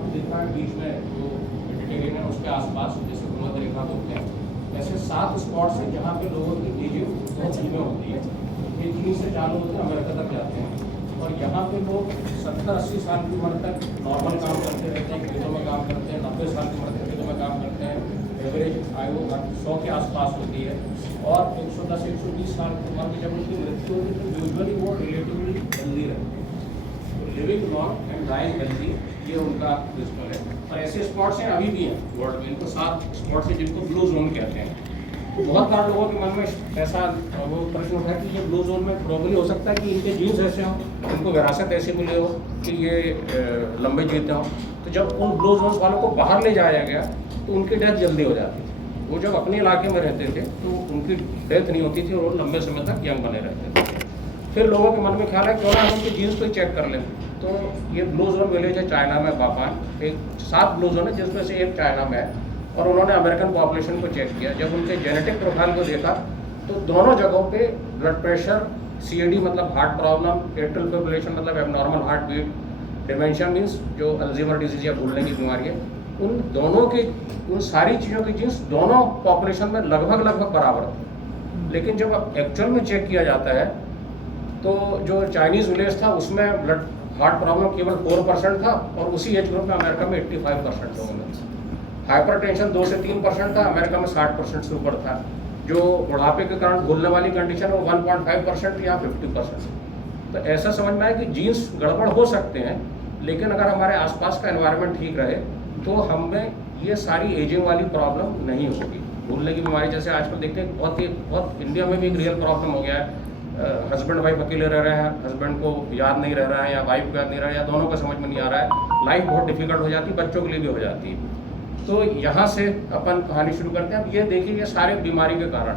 आपको दिख रहा है बीच में जो वेजिटेरियन है उसके आसपास जैसे भूमध्य रेखा बोलते हैं, ऐसे 7 स्पॉट्स हैं जहाँ पे लोगों की एजिंग बहुत धीमे होती है। ये चीनी से चालू होते हैं, अमेरिका तक जाते हैं और यहाँ पे लोग 70-80 साल की उम्र तक नॉर्मल काम करते रहते हैं, खेतों में काम करते हैं, 90 साल की उम्र तक खेतों में काम करते हैं। एवरेज आयु 100 के आसपास होती है और 110-120 साल की उम्र में जब उनकी मृत्यु होती है तो यूजुअली वो रिलेटिवली हेल्दी रहते हैं। तो living long and dying healthy, ये उनका प्रिंसिपल है। और ऐसे स्पॉट्स हैं अभी भी हैं वर्ल्ड में, इनको 7 स्पॉट्स हैं जिनको ब्लू जोन कहते हैं। तो बहुत बार लोगों के मन में ऐसा वो प्रश्न उठा है कि ये ब्लू जोन में प्रॉब्लम हो सकता है कि इनके जीन्स ऐसे हों, इनको विरासत ऐसी मिले हो कि ये लंबे जीते हों। तो जब उन ब्लू जोन वालों को बाहर ले जाया गया तो उनकी डेथ जल्दी हो जाती थी। वो जब अपने इलाके में रहते थे तो उनकी डेथ नहीं होती थी और वो लंबे समय तक यंग बने रहते थे। फिर लोगों के मन में ख्याल है क्यों ना हम उनके जीन्स को चेक कर लें। तो ये ब्लू जोन विलेज है चाइना में, बापान, एक 7 ब्लू जोन है जिसमें से एक चाइना में है। और उन्होंने अमेरिकन पॉपुलेशन को चेक किया, जब उनके जेनेटिक प्रोफाइल को देखा तो दोनों जगहों पे ब्लड प्रेशर, सीएडी मतलब हार्ट प्रॉब्लम, एट्रियल फिब्रिलेशन मतलब abnormal heart beat, dementia means जो अल्जाइमर डिजीज या भूलने की बीमारी है, उन दोनों के उन सारी चीज़ों की जीन्स दोनों पॉपुलेशन में लगभग बराबर थे। लेकिन जब एक्चुअल में चेक किया जाता है तो जो चाइनीज़ विलेज था उसमें ब्लड हार्ट प्रॉब्लम केवल 4% था और उसी एज ग्रुप में अमेरिका में 85% लोगों में था। हाइपरटेंशन 2 से 3% था, अमेरिका में 60% से ऊपर था। जो बुढ़ापे के कारण भूलने वाली कंडीशन वो 1.5% या 50%। तो ऐसा समझ में आया कि जीन्स गड़बड़ हो सकते हैं, लेकिन अगर हमारे आसपास का एनवायरनमेंट ठीक रहे तो हमें ये सारी एजिंग वाली प्रॉब्लम नहीं होगी। भूलने की बीमारी जैसे आजकल देखते हैं बहुत इंडिया में भी एक रियल प्रॉब्लम हो गया है। हस्बैंड वाइफ अकेले रह रहे हैं, हस्बैंड को याद नहीं रह रहा है या वाइफ को याद नहीं रहा है या दोनों का समझ में नहीं आ रहा है, लाइफ बहुत डिफिकल्ट हो जाती है, बच्चों के लिए भी हो जाती है। तो यहाँ से अपन कहानी शुरू करते हैं। अब ये देखिए ये सारे बीमारी के कारण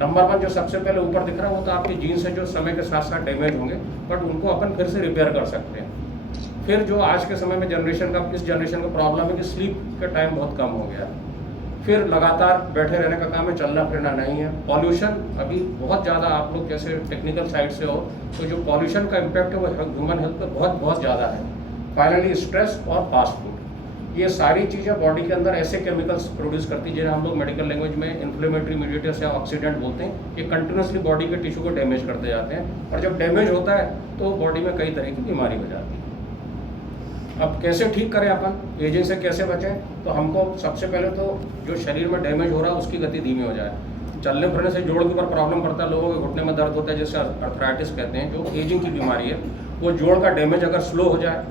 नंबर 1 जो सबसे पहले ऊपर दिख रहा है वो तो आपके जीन्स है जो समय के साथ साथ डैमेज होंगे, बट उनको अपन फिर से रिपेयर कर सकते हैं। फिर जो आज के समय में इस जनरेशन का प्रॉब्लम है कि स्लीप का टाइम बहुत कम हो गया। फिर लगातार बैठे रहने का काम है, चलना फिरना नहीं है। पॉल्यूशन अभी बहुत ज़्यादा, आप लोग जैसे टेक्निकल साइड से हो तो जो पॉल्यूशन का इम्पैक्ट है वो ह्यूमन हेल्थ पर बहुत ज़्यादा है। फाइनली स्ट्रेस और फास्ट फूड, ये सारी चीज़ें बॉडी के अंदर ऐसे केमिकल्स प्रोड्यूस करती है जिन्हें हम लोग मेडिकल लैंग्वेज में इन्फ्लेमेटरी मीडिएटर्स या ऑक्सीडेंट बोलते हैं। ये कंटिन्यूसली बॉडी के टिश्यू को डैमेज करते जाते हैं और जब डैमेज होता है तो बॉडी में कई तरह की बीमारी हो जाती है। अब कैसे ठीक करें अपन, एजिंग से कैसे बचें? तो हमको सबसे पहले तो जो शरीर में डैमेज हो रहा है उसकी गति धीमी हो जाए। चलने फिरने से जोड़ के ऊपर प्रॉब्लम करता है, लोगों के घुटने में दर्द होता है जिससे अर्थराइटिस कहते हैं, जो एजिंग की बीमारी है। वो जोड़ का डैमेज अगर स्लो हो जाए,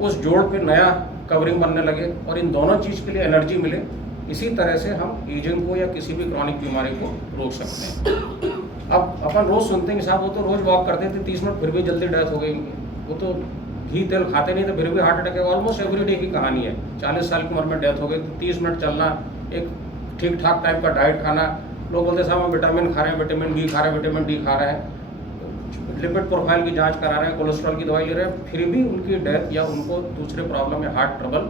उस जोड़ पे नया कवरिंग बनने लगे और इन दोनों चीज़ के लिए एनर्जी मिले, इसी तरह से हम एजिंग को या किसी भी क्रॉनिक बीमारी को रोक सकते हैं। अब अपन रोज़ सुनते हैं कि साहब वो तो रोज़ वॉक करते थे 30 मिनट फिर भी जल्दी डेथ हो गई, वो तो घी तेल खाते नहीं थे फिर भी हार्ट अटैक है। ऑलमोस्ट एवरी डे की कहानी है। 40 साल की उम्र में डेथ हो गई। तो 30 मिनट चलना, एक ठीक ठाक टाइप का डाइट खाना, लोग बोलते साहब हम विटामिन खा रहे हैं, विटामिन बी खा रहे हैं, विटामिन डी खा रहे हैं, लिपिड प्रोफाइल की जांच करा रहे हैं, कोलेस्ट्रॉल की दवाई ले रहे हैं, फिर भी उनकी डेथ या उनको दूसरे प्रॉब्लम या हार्ट ट्रबल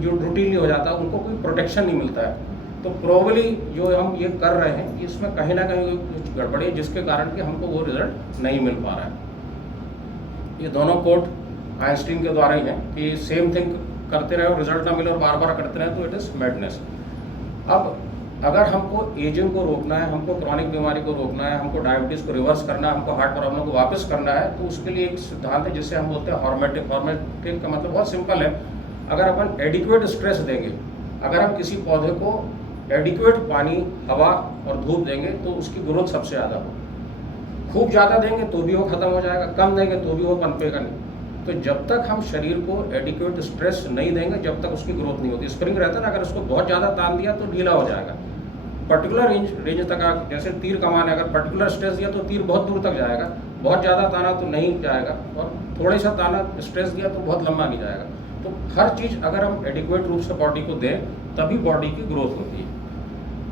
जो रूटीनली हो जाता है उनको कोई प्रोटेक्शन नहीं मिलता है। तो प्रोबेबली जो हम ये कर रहे हैं इसमें कहीं ना कहीं कुछ गड़बड़ी है जिसके कारण कि हमको वो रिजल्ट नहीं मिल पा रहा है। ये दोनों कोट आइंस्टीन के द्वारा ही है कि सेम थिंग करते रहे और रिजल्ट ना मिले और बार बार करते रहे तो इट इज़ मैडनेस। अब अगर हमको एजिंग को रोकना है, हमको क्रॉनिक बीमारी को रोकना है, हमको डायबिटीज़ को रिवर्स करना है, हमको हार्ट प्रॉब्लम को वापस करना है, तो उसके लिए एक सिद्धांत है जिससे हम बोलते हैं हॉर्मेटिक। हॉर्मेटिक का मतलब बहुत सिंपल है। अगर अपन एडिक्वेट स्ट्रेस देंगे, अगर हम किसी पौधे को एडिक्वेट पानी, हवा और धूप देंगे तो उसकी ग्रोथ सबसे ज़्यादा होगी। खूब ज़्यादा देंगे तो भी वो ख़त्म हो जाएगा, कम देंगे तो भी वो पनपेगा नहीं। तो जब तक हम शरीर को एडिक्वेट स्ट्रेस नहीं देंगे जब तक उसकी ग्रोथ नहीं होती। स्प्रिंग रहता है ना, अगर उसको बहुत ज़्यादा तान दिया तो ढीला हो जाएगा। पर्टिकुलर रेंज तक, जैसे तीर कमाने, अगर पर्टिकुलर स्ट्रेस दिया तो तीर बहुत दूर तक जाएगा, बहुत ज़्यादा ताना तो नहीं जाएगा, और थोड़े सा ताना स्ट्रेस दिया तो बहुत लंबा नहीं जाएगा। तो हर चीज़ अगर हम एडिक्वेट रूप से बॉडी को दें तभी बॉडी की ग्रोथ होती है।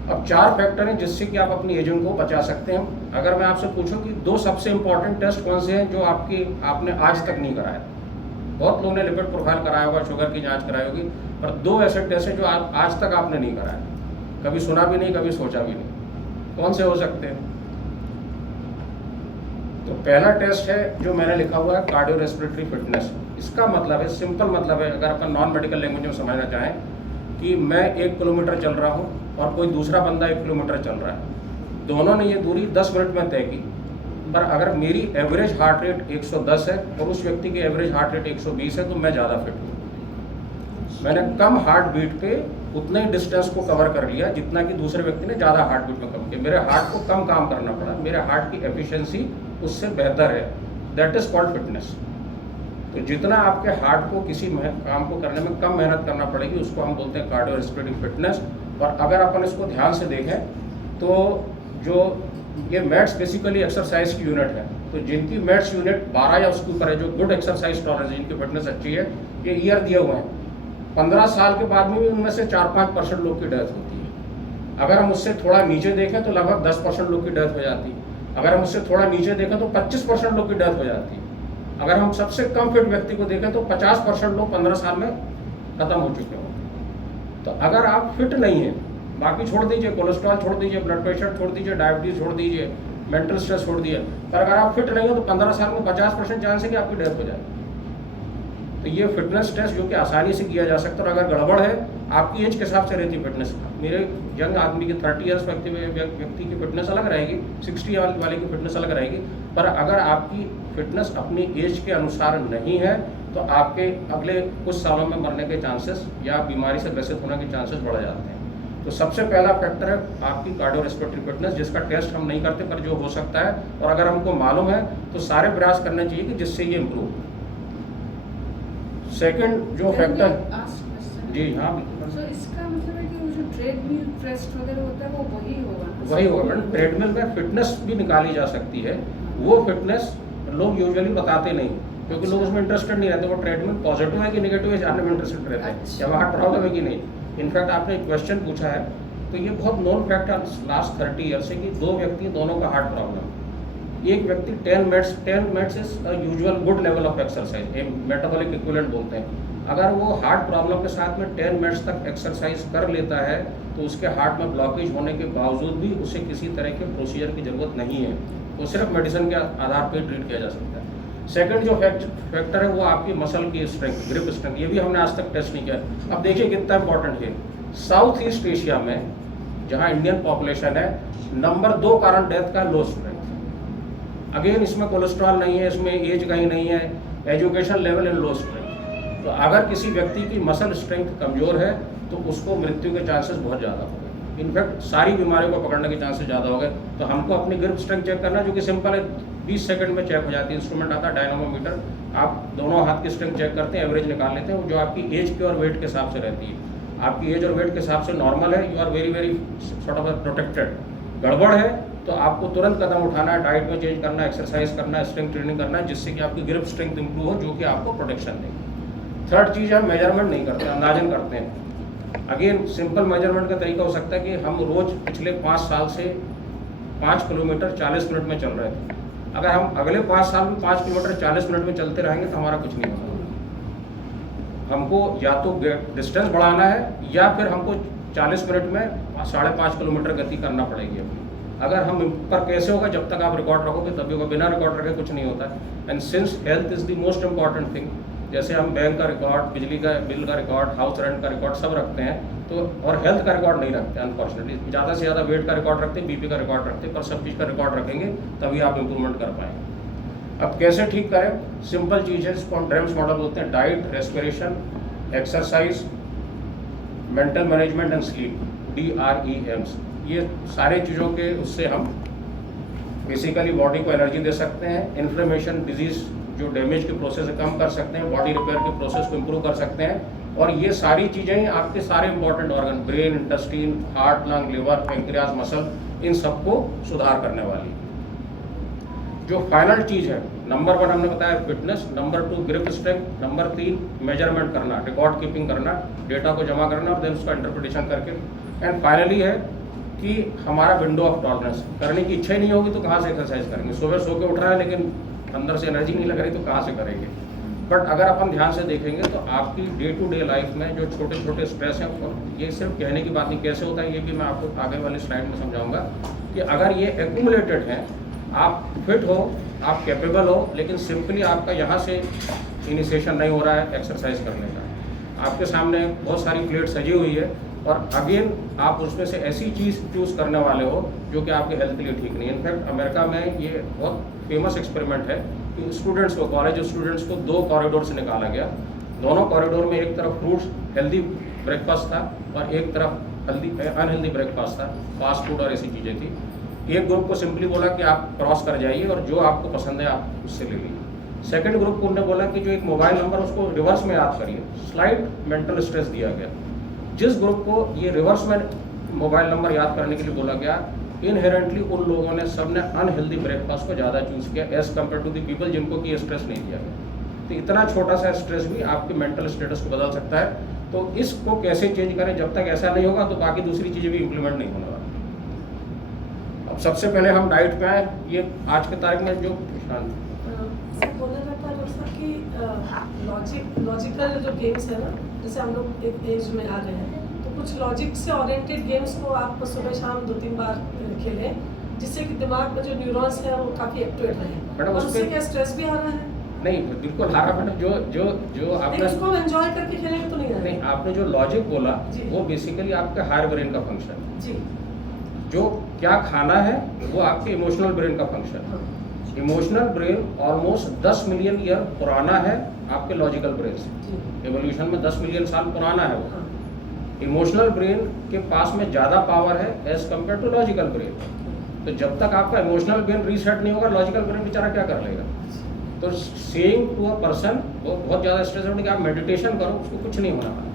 अब 4 फैक्टर हैं जिससे कि आप अपनी एजिंग को बचा सकते हैं। अगर मैं आपसे पूछूं कि 2 सबसे इंपॉर्टेंट टेस्ट कौन से हैं जो आपने आज तक नहीं कराया। बहुत लोगों ने लिपिड प्रोफाइल कराया होगा, शुगर की जांच कराई होगी, पर 2 ऐसे टेस्ट हैं जो आज तक आपने नहीं कराया, कभी सुना भी नहीं, कभी सोचा भी नहीं। कौन से हो सकते हैं? तो पहला टेस्ट है जो मैंने लिखा हुआ है कार्डियो रेस्पिरेटरी फिटनेस। इसका मतलब है, सिंपल मतलब है, अगर अपन नॉन मेडिकल लैंग्वेज में समझना चाहें कि मैं 1 किलोमीटर चल रहा हूँ और कोई दूसरा बंदा 1 किलोमीटर चल रहा है, दोनों ने ये दूरी 10 मिनट में तय की, पर अगर मेरी एवरेज हार्ट रेट 110 है और उस व्यक्ति की एवरेज हार्ट रेट 120 है तो मैं ज़्यादा फिट हूँ। मैंने कम हार्ट बीट पे उतने ही डिस्टेंस को कवर कर लिया जितना कि दूसरे व्यक्ति ने ज़्यादा हार्ट बीट में कम किया। मेरे हार्ट को कम काम करना पड़ा, मेरे हार्ट की एफिशिएंसी उससे बेहतर है। That is called fitness. तो जितना आपके हार्ट को किसी काम को करने में कम मेहनत करना पड़ेगी उसको हम बोलते हैं कार्डियोरेस्पिरेटरी फिटनेस। और अगर अपन इसको ध्यान से देखें तो जो ये मैट्स बेसिकली एक्सरसाइज की यूनिट है, तो जिनकी मैट्स यूनिट 12 या उसके ऊपर है, जो गुड एक्सरसाइज टॉलरेंस, जिनकी फिटनेस अच्छी है, ये ईयर दिए हुए हैं। 15 साल के बाद में भी उनमें से 4-5% लोग की डेथ होती है। अगर हम उससे थोड़ा नीचे देखें तो लगभग 10% लोग की डेथ हो जाती है। अगर हम उससे थोड़ा नीचे देखें तो 25% लोग की डेथ हो जाती है। अगर हम सबसे कम फिट व्यक्ति को देखें तो 50% लोग 15 साल में खत्म हो चुके हों। तो अगर आप फिट नहीं हैं, बाकी छोड़ दीजिए, कोलेस्ट्रॉल छोड़ दीजिए, ब्लड प्रेशर छोड़ दीजिए, डायबिटीज छोड़ दीजिए, मेंटल स्ट्रेस छोड़ दिए, पर अगर आप फिट नहीं हो तो 15 साल में 50% चांस है कि आपकी डेथ हो जाए। तो ये फिटनेस टेस्ट जो कि आसानी से किया जा सकता है, और अगर गड़बड़ है, आपकी एज के हिसाब से रहती है फिटनेस। मेरे यंग आदमी की 30 ईयर्स व्यक्ति की फिटनेस अलग रहेगी, 60 वाले की फिटनेस अलग रहेगी। पर अगर आपकी फिटनेस अपनी एज के अनुसार नहीं है तो आपके अगले कुछ सालों में मरने के चांसेस या बीमारी से ग्रसित होने के चांसेस बढ़ जाते हैं। तो सबसे पहला फैक्टर है आपकी कार्डियोरेस्पिरेटरी फिटनेस, जिसका टेस्ट हम नहीं करते पर जो हो सकता है, और अगर हमको मालूम है तो सारे प्रयास करने चाहिए कि जिससे ये इम्प्रूव। सेकंड जो फैक्टर, जी हाँ, इसका मतलब है कि वो जो ट्रेडमिल प्रेस्ट वगैरह होता है वो वही होगा? वही होगा मैडम। ट्रेडमिल में फिटनेस भी निकाली जा सकती है, वो फिटनेस लोग यूजुअली बताते नहीं क्योंकि लोग उसमें इंटरेस्टेड नहीं रहते। वो ट्रेडमिल पॉजिटिव है कि नेगेटिव है जानने में इंटरेस्टेड रहते हैं, या वहाँ प्रॉब्लम है कि नहीं। इनफैक्ट आपने एक क्वेश्चन पूछा है, तो ये बहुत नोन फैक्ट है लास्ट 30 ईयर से कि 2 व्यक्ति, दोनों का हार्ट प्रॉब्लम। एक व्यक्ति 10 minutes is usual good level of exercise, metabolic equivalent बोलते हैं। अगर वो हार्ट प्रॉब्लम के साथ में 10 मिनट्स तक एक्सरसाइज कर लेता है तो उसके हार्ट में ब्लॉकेज होने के बावजूद भी उसे किसी तरह के प्रोसीजर की ज़रूरत नहीं है, वो सिर्फ मेडिसिन के आधार पर ट्रीट किया जा सकता है। सेकंड जो फैक्टर है वो आपकी मसल की स्ट्रेंथ, ग्रिप स्ट्रेंथ। ये भी हमने आज तक टेस्ट नहीं किया। अब देखिए कितना इंपॉर्टेंट है, साउथ ईस्ट एशिया में जहाँ इंडियन पॉपुलेशन है, नंबर 2 कारण डेथ का लो स्ट्रेंथ। अगेन इसमें कोलेस्ट्रॉल नहीं है, इसमें एज कहीं नहीं है, education level and low strength. तो अगर किसी व्यक्ति की मसल स्ट्रेंथ कमज़ोर है तो उसको मृत्यु के चांसेस बहुत ज़्यादा हो गए। इनफैक्ट सारी बीमारियों को पकड़ने के चांसेस ज़्यादा हो गए। तो हमको अपनी ग्रिप स्ट्रेंथ चेक करना, जो कि सिंपल है, 20 सेकंड में चेक हो जाती है। इंस्ट्रूमेंट आता है डायनामोमीटर, आप दोनों हाथ की स्ट्रेंथ चेक करते हैं, एवरेज निकाल लेते हैं, जो आपकी एज के और वेट के हिसाब से रहती है। आपकी एज और वेट के हिसाब से नॉर्मल है, you are very very sort of protected. गड़बड़ है तो आपको तुरंत कदम उठाना है, डाइट में चेंज करना है, एक्सरसाइज करना है, स्ट्रेंथ ट्रेनिंग करना है, जिससे कि आपकी ग्रिप स्ट्रेंथ इंप्रूव हो, जो कि आपको प्रोटेक्शन देगी। थर्ड चीज़ है, मेजरमेंट नहीं करते, अंदाजन करते हैं। अगेन सिंपल मेजरमेंट का तरीका हो सकता है कि हम रोज़ पिछले 5 साल से 5 किलोमीटर 40 मिनट में चल रहे थे। अगर हम अगले 5 साल में 5 किलोमीटर 40 मिनट में चलते रहेंगे तो हमारा कुछ नहीं होगा। हमको या तो डिस्टेंस बढ़ाना है या फिर हमको 40 मिनट में 5.5 किलोमीटर गति करना पड़ेगी अपनी। अगर हम पर कैसे होगा, जब तक आप रिकॉर्ड रखोगे तभी होगा, बिना रिकॉर्ड रखे कुछ नहीं होता। And since health is the most important thing, जैसे हम बैंक का रिकॉर्ड, बिजली का बिल का रिकॉर्ड, हाउस रेंट का रिकॉर्ड सब रखते हैं, तो और हेल्थ का रिकॉर्ड नहीं रखते अनफॉर्चुनेटली। ज़्यादा से ज़्यादा वेट का रिकॉर्ड रखते हैं, बीपी का रिकॉर्ड रखते हैं, पर सब चीज़ का रिकॉर्ड रखेंगे तभी आप इंप्रूवमेंट कर पाएंगे। अब कैसे ठीक करें, सिंपल चीज़ है, इसको हम ड्रेम्स मॉडल बोलते हैं। Diet, respiration, exercise, mental management and sleep, DREMs, ये सारे चीज़ों के उससे हम बेसिकली बॉडी को एनर्जी दे सकते हैं, इन्फ्लेमेशन, डिजीज़ जो डैमेज के प्रोसेस है कम कर सकते हैं, बॉडी रिपेयर के प्रोसेस को इम्प्रूव कर सकते हैं। और ये सारी चीज़ें ही आपके सारे important organ, brain, intestine, heart, lung, liver, pancreas, muscle, इन सबको सुधार करने वाली। जो फाइनल चीज़ है, नंबर 1 हमने बताया fitness, number 2 grip strength, number 3 measurement करना, रिकॉर्ड कीपिंग करना, डेटा को जमा करना और देन उसका इंटरप्रिटेशन करके, एंड फाइनली है कि हमारा विंडो ऑफ टॉलरेंस। करने की इच्छा ही नहीं होगी तो कहाँ से एक्सरसाइज करेंगे। सुबह सो के उठ रहा है लेकिन अंदर से एनर्जी नहीं लग रही तो कहाँ से करेंगे। बट अगर अपन ध्यान से देखेंगे तो आपकी डे टू डे लाइफ में जो छोटे छोटे स्ट्रेस हैं, और ये सिर्फ कहने की बात नहीं, कैसे होता है ये भी मैं आपको आगे वाले स्लाइड में समझाऊंगा कि अगर ये एक्यूमुलेटेड हैं, आप फिट हो, आप कैपेबल हो, लेकिन सिंपली आपका यहाँ से इनिशिएशन नहीं हो रहा है एक्सरसाइज करने का, आपके सामने बहुत सारी प्लेट सजी हुई है और अगेन आप उसमें से ऐसी चीज़ चूज़ करने वाले हो जो कि आपके हेल्थ के लिए ठीक नहीं है। इनफैक्ट अमेरिका में ये बहुत फेमस एक्सपेरिमेंट है कि स्टूडेंट्स को, कॉलेज स्टूडेंट्स को 2 कॉरिडोर से निकाला गया। दोनों कॉरिडोर में एक तरफ फ्रूट्स हेल्दी ब्रेकफास्ट था और एक तरफ अनहेल्दी ब्रेकफास्ट था, फास्ट फूड और ऐसी चीज़ें थी। एक ग्रुप को सिंपली बोला कि आप क्रॉस कर जाइए और जो आपको पसंद है आप उससे ले लीजिए। सेकंड ग्रुप को उन्होंने बोला कि जो एक मोबाइल नंबर उसको रिवर्स में याद करिए, स्लाइट मेंटल स्ट्रेस दिया गया। जिस ग्रुप को ये रिवर्स में मोबाइल नंबर याद करने के लिए बोला गया, इनहेरेंटली उन लोगों ने सबने अनहेल्दी ब्रेकफास्ट को ज़्यादा चूज़ किया as compare to the people जिनको कि ये स्ट्रेस नहीं दिया गया। तो इतना छोटा सा स्ट्रेस भी आपके मेंटल स्टेटस को बदल सकता है। तो इसको कैसे चेंज करें, जब तक ऐसा नहीं होगा तो बाकी दूसरी चीज़ें भी इम्प्लीमेंट नहीं होने वाली। अब सबसे पहले हम डाइट पे आए। ये आज के तारीख में जो बोला जाता है डॉक्टर साहब कि लॉजिकल जो गेम्स है ना, जैसे हम लोग एक एज में आ रहे हैं तो कुछ लॉजिक से ओरिएंटेड गेम्स को आप सुबह शाम 2-3 बार खेलें, जिससे कि दिमाग में जो न्यूरॉन्स हैं वो काफ़ी एक्टिवेट रहे। और उससे क्या स्ट्रेस भी आ रहा है? नहीं, बिल्कुल हारा मैडम। जो आपने उसको एंजॉय करके खेलेंगे तो नहीं, नहीं, आपने जो लॉजिक बोला वो बेसिकली आपके हायर ब्रेन का फंक्शन है जी। जो क्या खाना है वो आपके इमोशनल ब्रेन का फंक्शन है। Emotional brain almost 10 million year पुराना है आपके लॉजिकल ब्रेन से। एवोल्यूशन में 10 मिलियन साल पुराना है वो। इमोशनल ब्रेन के पास में ज़्यादा पावर है as compare to logical brain. तो जब तक आपका इमोशनल ब्रेन रीसेट नहीं होगा, लॉजिकल ब्रेन बेचारा क्या कर लेगा। तो सेइंग टू अ पर्सन वो बहुत ज़्यादा स्ट्रेस होने कि आप मेडिटेशन करो, उसको कुछ नहीं होना वाला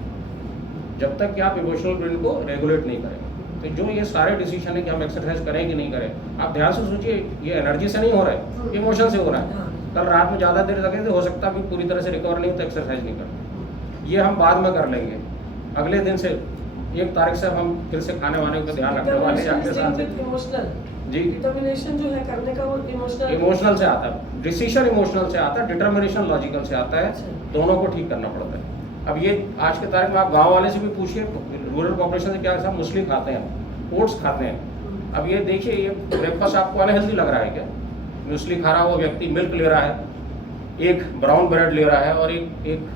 जब तक कि आप इमोशनल ब्रेन को रेगुलेट नहीं करेंगे। तो जो ये सारे डिसीजन है कि हम एक्सरसाइज करें कि नहीं करें, आप ध्यान से सोचिए, ये एनर्जी से नहीं हो रहा है, इमोशन से हो रहा है। कल रात में ज़्यादा देर लगे तो हो सकता है पूरी तरह से रिकवर नहीं, तो एक्सरसाइज नहीं करते। ये हम बाद में कर लेंगे, अगले दिन से 1 तारीख से हम फिर से खाने वाने का ध्यान रखने वाले हैं आपके साथ। जी, डिटर्मिनेशन जो है करने का वो इमोशनल से आता है, डिसीजन इमोशनल से आता है, डिटर्मिनेशन लॉजिकल से आता है। दोनों को ठीक करना पड़ता है। अब ये आज के तारीख में आप गांव वाले से भी पूछिए, रूरल पॉपुलेशन से क्या सब मुस्लिम खाते हैं, ओट्स खाते हैं। अब ये देखिए, ये ब्रेकफास्ट आपको अनहेल्दी लग रहा है क्या? म्यूसली खा रहा वो व्यक्ति मिल्क ले रहा है, एक ब्राउन ब्रेड ले रहा है और एक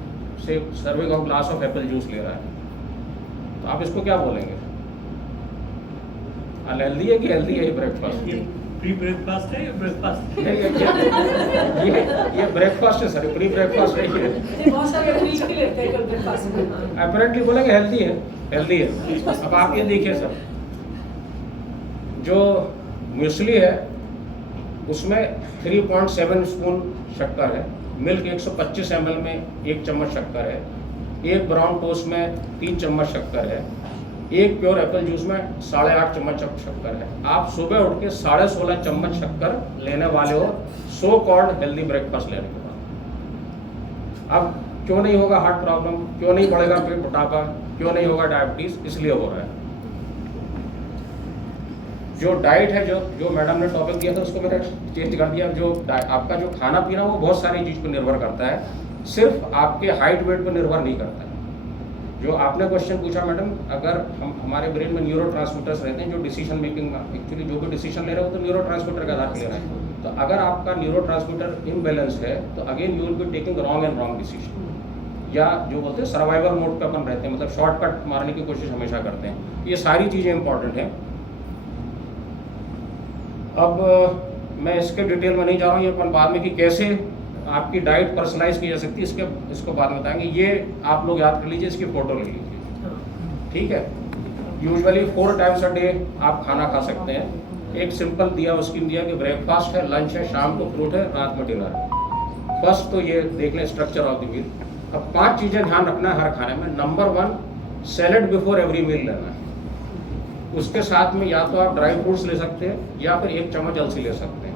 से serving of glass of Apple juice ले रहा है। तो आप इसको क्या बोलेंगे? अनहेल्दी है कि हेल्दी है ये ब्रेकफास्ट? प्री ब्रेकफास्ट है या ब्रेकफास्ट? ये ब्रेकफास्ट है सर, प्री ब्रेकफास्ट नहीं है। बहुत सारे फ्रीज भी लेते हैं कल ब्रेकफास्ट में। अपरेंटली बोलेंगे हेल्दी है, हेल्दी है। अब आप ये देखिए सर, जो म्यूसली है उसमें 3.7 स्पून शक्कर है, मिल्क 125 ml में 1 चम्मच शक्कर है, एक ब्राउन टोस्ट में 3 चम्मच शक्कर है, एक प्योर एप्पल जूस में 8.5 चम्मच शक्कर है। आप सुबह उठ के 16.5 चम्मच शक्कर लेने वाले हो सो कॉल्ड हेल्दी ब्रेकफास्ट लेने के बाद। अब क्यों नहीं होगा हार्ट प्रॉब्लम, क्यों नहीं बढ़ेगा पेट मोटापा, क्यों नहीं होगा डायबिटीज? इसलिए हो रहा है। जो डाइट है, जो मैडम ने टॉपिक दिया था उसको मैंने चेंज कर दिया। जो आपका जो खाना पीना वो बहुत सारी चीज़ पर निर्भर करता है, सिर्फ आपके हाइट वेट पर निर्भर नहीं करता है। जो आपने क्वेश्चन पूछा मैडम, अगर हमारे ब्रेन में न्यूरोट्रांसमीटर्स रहते हैं जो डिसीजन मेकिंग, एक्चुअली जो भी डिसीजन ले रहे हो तो न्यूरोट्रांसमीटर के आधार पर ले रहे हैं। तो अगर आपका न्यूरोट्रांसमीटर इम्बैलेंस है तो again you will be taking wrong decision, या जो बोलते हैं सर्वाइवल मोड पे अपन रहते हैं, मतलब शॉर्टकट मारने की कोशिश हमेशा करते हैं। ये सारी चीज़ें इंपॉर्टेंट हैं। अब मैं इसके डिटेल में नहीं जा रहा हूँ, ये अपन बाद में कि कैसे आपकी डाइट पर्सनलाइज की जा सकती है इसको बाद में बताएंगे। ये आप लोग याद कर लीजिए, इसकी फ़ोटो ले लीजिए, ठीक है। यूजुअली 4 टाइम्स अ डे आप खाना खा सकते हैं। एक सिंपल दिया स्कीम दिया कि ब्रेकफास्ट है, लंच है, शाम को फ्रूट है, रात में डिनर है। फर्स्ट तो ये देख लें स्ट्रक्चर ऑफ द मील। अब 5 चीज़ें ध्यान रखना है हर खाने में। Number 1, salad before every meal लेना है। उसके साथ में या तो आप ड्राई फ्रूट्स ले सकते हैं या फिर 1 चम्मच अलसी ले सकते हैं।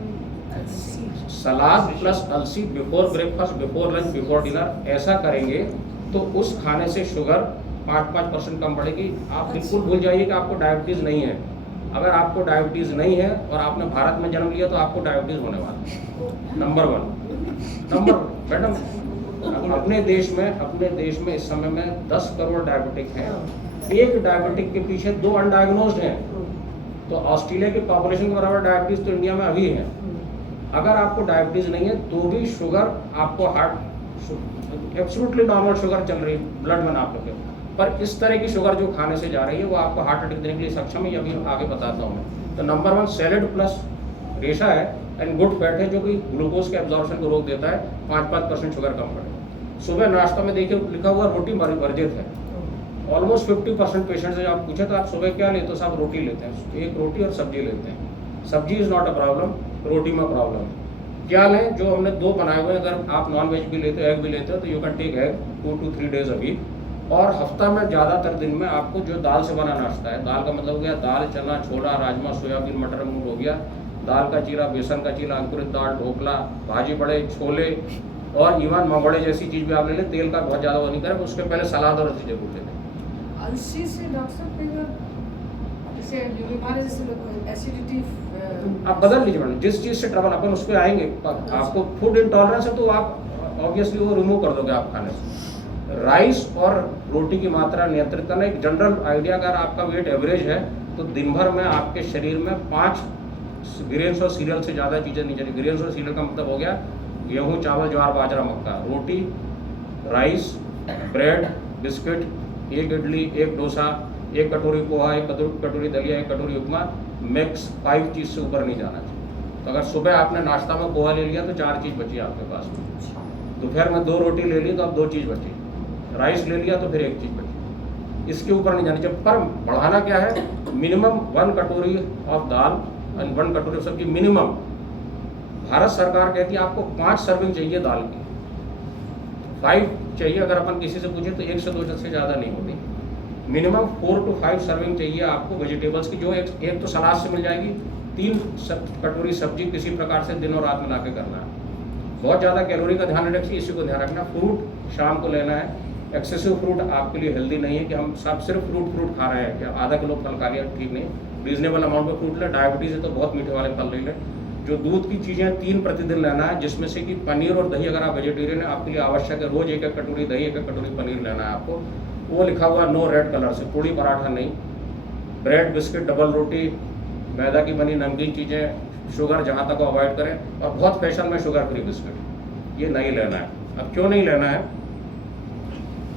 सलाद प्लस अलसी before breakfast, before lunch, before dinner, ऐसा करेंगे तो उस खाने से शुगर 5% कम बढ़ेगी। आप बिल्कुल भूल जाइए कि आपको डायबिटीज़ नहीं है। अगर आपको डायबिटीज़ नहीं है और आपने भारत में जन्म लिया तो आपको डायबिटीज़ होने वाला है। नंबर 1 मैडम, अपने देश में इस समय में 10 करोड़ डायबिटिक हैं। एक डायबिटिक के पीछे 2 अनडायग्नोज्ड हैं। तो ऑस्ट्रेलिया की पॉपुलेशन के बराबर डायबिटीज़ तो इंडिया में अभी है। अगर आपको डायबिटीज़ नहीं है तो भी शुगर आपको हार्ट एब्सोल्युटली नॉर्मल शुगर चल रही है ब्लड में नाप करके, पर इस तरह की शुगर जो खाने से जा रही है वो आपको हार्ट अटैक देने के लिए सक्षम है, ये अभी आगे बताता हूँ मैं। तो नंबर 1 सैलेड प्लस रेशा है एंड गुड फैट है, जो कि ग्लूकोज के एब्जॉर्प्शन को रोक देता है, 5% शुगर कम करे। सुबह नाश्ता में देखिए लिखा हुआ रोटी वर्जित है। ऑलमोस्ट 50% पेशेंट से आप पूछे तो आप सुबह क्या लेते हो, सब रोटी लेते हैं, एक रोटी और सब्जी लेते हैं। सब्जी इज़ नॉट अ प्रॉब्लम, रोटी में प्रॉब्लम है। क्या लें, जो हमने 2 बनाए हुए हैं, अगर आप नॉन वेज भी लेते हो, एग भी लेते हो, तो you can take egg 2 to 3 days a week। और हफ्ता में ज़्यादातर दिन में आपको जो दाल से बना नाश्ता है, दाल का मतलब हो गया दाल, चना, छोला, राजमा, सोयाबीन, मटर, मूंग हो गया, दाल का चीरा, बेसन का चीरा, अंकुरित दाल, ढोकला, भाजी बड़े, छोले और इवन मंगोड़े जैसी चीज़ भी आप ले लें। तेल का बहुत ज़्यादा वो नहीं करें, उसके पहले सलाद और चीज़ें पूछ लेते हैं। अलसी से डॉक्टर साहब कई बार जैसे जो बीमारी जैसे एसिडिटी आप बदल लीजिए मैडम, जिस चीज़ से ट्रबल अपन उस पर आएंगे। आपको फूड इंटॉलरेंस है तो आप ऑब्वियसली वो रिमूव कर दोगे आप खाने से। राइस और रोटी की मात्रा नियंत्रित करना। एक जनरल आइडिया, अगर आपका वेट एवरेज है तो दिन भर में आपके शरीर में 5 ग्रेन्स और सीरियल से ज़्यादा चीज़ें नहीं चली। ग्रेन्स और सीरियल का मतलब हो गया गेहूँ, चावल, ज्वार, बाजरा, मक्का, रोटी, rice, bread, biscuit, 1 idli, 1 dosa, 1 कटोरी पोहा, 1 कटोरी दलिया, 1 कटोरी उपमा, मैक्स 5 चीज़ से ऊपर नहीं जाना चाहिए। तो अगर सुबह आपने नाश्ता में पोहा ले लिया तो 4 चीज़ बची आपके पास में। दोपहर में 2 रोटी ले ली तो अब 2 चीज़ बची। राइस ले लिया तो फिर 1 चीज़ बची। इसके ऊपर नहीं जानी चाहिए। पर बढ़ाना क्या है, मिनिमम 1 कटोरी ऑफ दाल एंड 1 कटोरी ऑफ सब्जी मिनिमम। भारत सरकार कहती है आपको 5 सर्विंग चाहिए दाल की, 5 चाहिए। अगर अपन किसी से पूछे तो 1 से 2 से ज़्यादा नहीं होती। मिनिमम 4 to 5 सर्विंग चाहिए आपको वेजिटेबल्स की, जो एक तो सलाद से मिल जाएगी, 3 कटोरी सब्जी किसी प्रकार से दिन और रात मिला के करना है। बहुत ज़्यादा कैलोरी का ध्यान रखिए, इसी को ध्यान रखना। फ्रूट शाम को लेना है। एक्सेसिव फ्रूट आपके लिए हेल्दी नहीं है कि हम सब सिर्फ फ्रूट खा रहे हैं, क्या आधा किलो फल खा लिया, ठीक नहीं। रीजनेबल अमाउंट में फ्रूट लें। डायबिटीज़ है तो बहुत मीठे वाले फल ले लें। जो दूध की चीज़ें 3 प्रतिदिन लेना है, जिसमें से कि पनीर और दही, अगर आप वेजिटेरियन है आपके लिए आवश्यक है, रोज़ 1 कटोरी दही, 1 कटोरी पनीर लेना है आपको। वो लिखा हुआ नो रेड कलर से, पूड़ी पराठा नहीं। ब्रेड, बिस्किट, डबल रोटी, मैदा की बनी नमकीन चीज़ें, शुगर जहाँ तक अवॉइड करें। और बहुत फैशन में शुगर फ्री बिस्किट, ये नहीं लेना है। अब क्यों नहीं लेना है,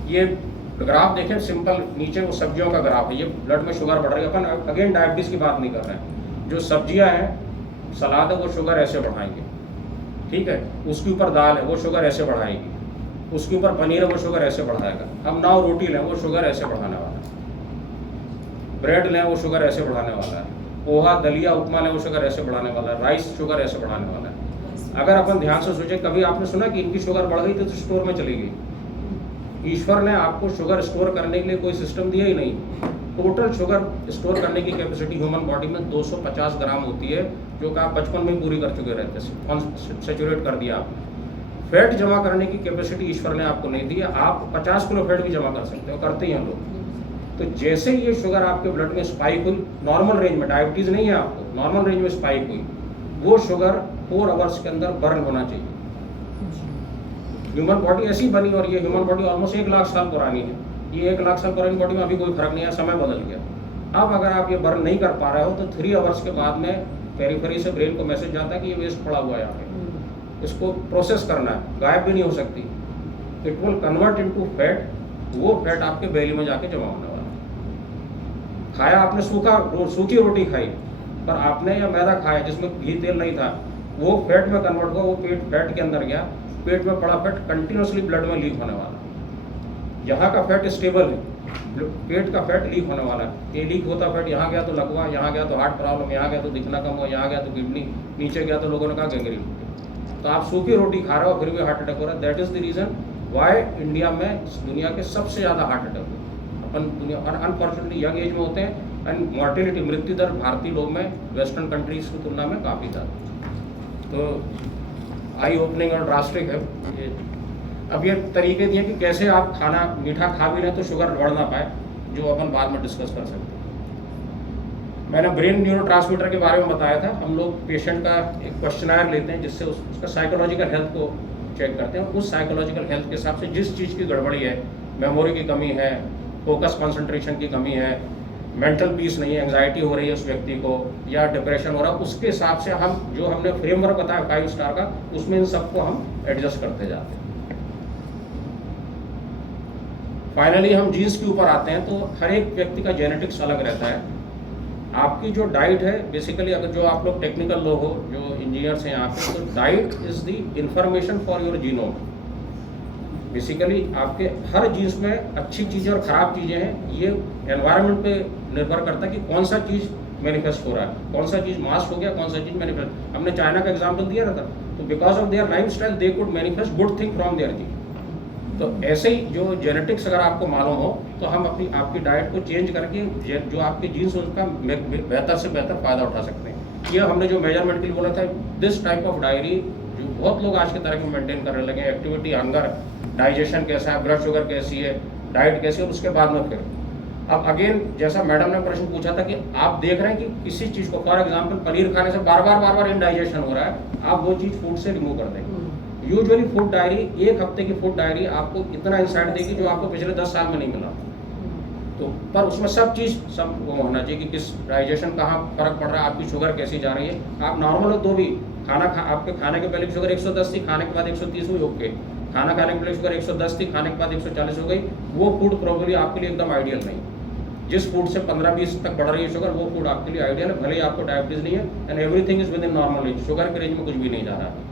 ये ग्राफ देखें सिंपल, नीचे वो सब्जियों का ग्राफ है। ये ब्लड में शुगर बढ़ रही है। अपन अगेन डायबिटीज़ की बात नहीं कर रहे हैं। जो सब्जियां हैं, सलाद है, वो शुगर ऐसे बढ़ाएंगे, ठीक है। उसके ऊपर दाल है, वो शुगर ऐसे बढ़ाएगी। उसके ऊपर पनीर है, वो शुगर ऐसे बढ़ाएगा। अब नाव रोटी लें, वो शुगर ऐसे बढ़ाने वाला है। ब्रेड लें, वो शुगर ऐसे बढ़ाने वाला है। पोहा, दलिया, उपमा लें, वो शुगर ऐसे बढ़ाने वाला है। राइस शुगर ऐसे बढ़ाने वाला है। अगर अपन ध्यान से सोचें, कभी आपने सुना कि इनकी शुगर बढ़ गई तो स्टोर में चली गई? ईश्वर ने आपको शुगर स्टोर करने के लिए कोई सिस्टम दिया ही नहीं। टोटल शुगर स्टोर करने की कैपेसिटी ह्यूमन बॉडी में 250 ग्राम होती है, जो कि आप बचपन में ही पूरी कर चुके रहते हैं, सेचुरेट कर दिया आप। फैट जमा करने की कैपेसिटी ईश्वर ने आपको नहीं दी है। आप 50 किलो फैट भी जमा कर सकते हो, करते ही हम लोग। तो जैसे ही ये शुगर आपके ब्लड में स्पाइक हुई, नॉर्मल रेंज में, डायबिटीज़ नहीं है आपको, नॉर्मल रेंज में स्पाइक हुई, वो शुगर 4 आवर्स के अंदर बर्न होना चाहिए। ह्यूमन बॉडी ऐसी बनी, और ये ह्यूमन बॉडी ऑलमोस्ट 1 लाख साल पुरानी है। ये 1 लाख साल पुरानी बॉडी में अभी कोई फर्क नहीं है, समय बदल गया। अब अगर आप ये बर्न नहीं कर पा रहे हो तो 3 आवर्स के बाद में पेरिफेरी से ब्रेन को मैसेज जाता है कि ये वेस्ट पड़ा हुआ है यहाँ पे, इसको प्रोसेस करना है, गायब भी नहीं हो सकती। It will convert into fat. वो फैट आपके बेली में जाके जमा होने वाला है। खाया आपने सूखी रोटी खाई, पर आपने या मैदा खाया जिसमें घी तेल नहीं था, वो फैट में कन्वर्ट हुआ, वो फैट के अंदर गया। पेट में पड़ा फैट कंटिन्यूसली ब्लड में लीक होने वाला है। यहाँ का फैट स्टेबल है, पेट का फैट लीक होने वाला है। ये लीक होता फैट यहाँ गया तो लकवा, यहाँ गया तो हार्ट प्रॉब्लम, यहाँ गया तो दिखना कम हुआ, यहाँ गया तो किडनी, नीचे गया तो लोगों ने कहा गैंग्रीन। तो आप सूखी रोटी खा रहे हो फिर भी हार्ट अटैक हो रहा है। That is the reason why India में दुनिया के सबसे ज़्यादा हार्ट अटैक हुए। अपन दुनिया अनफॉर्चुनेटली यंग एज में होते हैं, एंड मॉर्टेलिटी, मृत्यु दर भारतीय लोग में वेस्टर्न कंट्रीज की तुलना में काफ़ी था। तो आई ओपनिंग और ड्रास्टिक है ये। अब ये तरीके दिए कि कैसे आप खाना मीठा खा भी लें तो शुगर बढ़ ना पाए, जो अपन बाद में डिस्कस कर सकते हैं। मैंने ब्रेन न्यूरोट्रांसमीटर के बारे में बताया था। हम लोग पेशेंट का एक क्वेश्चनर लेते हैं, जिससे उसका साइकोलॉजिकल हेल्थ को चेक करते हैं। उस साइकोलॉजिकल हेल्थ के हिसाब से जिस चीज़ की गड़बड़ी है, मेमोरी की कमी है, फोकस कंसंट्रेशन की कमी है, मेंटल पीस नहीं है, एंग्जाइटी हो रही है उस व्यक्ति को, या डिप्रेशन हो रहा है, उसके हिसाब से हम जो हमने फ्रेमवर्क बताया 5 स्टार का, उसमें इन सबको हम एडजस्ट करते जाते हैं। फाइनली हम जीन्स के ऊपर आते हैं, तो हर एक व्यक्ति का जेनेटिक्स अलग रहता है। आपकी जो डाइट है, बेसिकली अगर जो आप लोग टेक्निकल लोग हो, जो इंजीनियर्स हैं यहाँ पे, तो diet is the information for your genome. Basically आपके हर जीन्स में अच्छी चीज़ें और ख़राब चीज़ें हैं। ये एनवायरनमेंट पे निर्भर करता है कि कौन सा चीज़ मैनिफेस्ट हो रहा है, कौन सा चीज़ मास्क हो गया, कौन सा चीज़ मैनिफेस्ट। हमने चाइना का एग्जाम्पल दिया था, तो because of their life style they could manifest good thing from their gene. तो ऐसे ही जो जेनेटिक्स अगर आपको मालूम हो, तो हम आपकी डाइट को चेंज करके जो आपके जीन्स उसका बेहतर से बेहतर फ़ायदा उठा सकते हैं। ये हमने जो मेजरमेंट के लिए बोला था, दिस टाइप ऑफ डायरी जो बहुत लोग आज के तरह के मेंटेन करने लगे, एक्टिविटी, हंगर, डाइजेशन कैसा है, ब्लड शुगर कैसी है, डाइट कैसी है, और उसके बाद में फिर अब अगेन जैसा मैडम ने प्रश्न पूछा था कि आप देख रहे हैं कि किसी चीज़ को, फॉर एग्जाम्पल पनीर खाने से बार बार इनडाइजेशन हो रहा है, आप वो चीज़ फूड से रिमूव कर देंगे। यूजुअली फूड डायरी, एक हफ्ते की फूड डायरी आपको इतना इंसाइट देगी जो आपको पिछले 10 साल में नहीं मिला। तो पर उसमें सब चीज़ सब वो होना चाहिए कि किस डाइजेशन कहाँ फर्क पड़ रहा है, आपकी शुगर कैसी जा रही है। आप नॉर्मल हो तो भी आपके खाने के पहले की शुगर 110 थी, खाने के बाद 130 हुई, ओके। खाना खाने के पहले शुगर 110 थी, खाने के बाद 140 हो गई, वो फूड प्रोबेबली आपके लिए एकदम आइडियल नहीं। जिस फूड से 15-20 तक बढ़ रही है शुगर, वो फूड आपके लिए आइडियल है, भले ही आपको डायबिटीज नहीं है, and everything is with in normal range, sugar के रेंज में कुछ भी नहीं जा रहा है।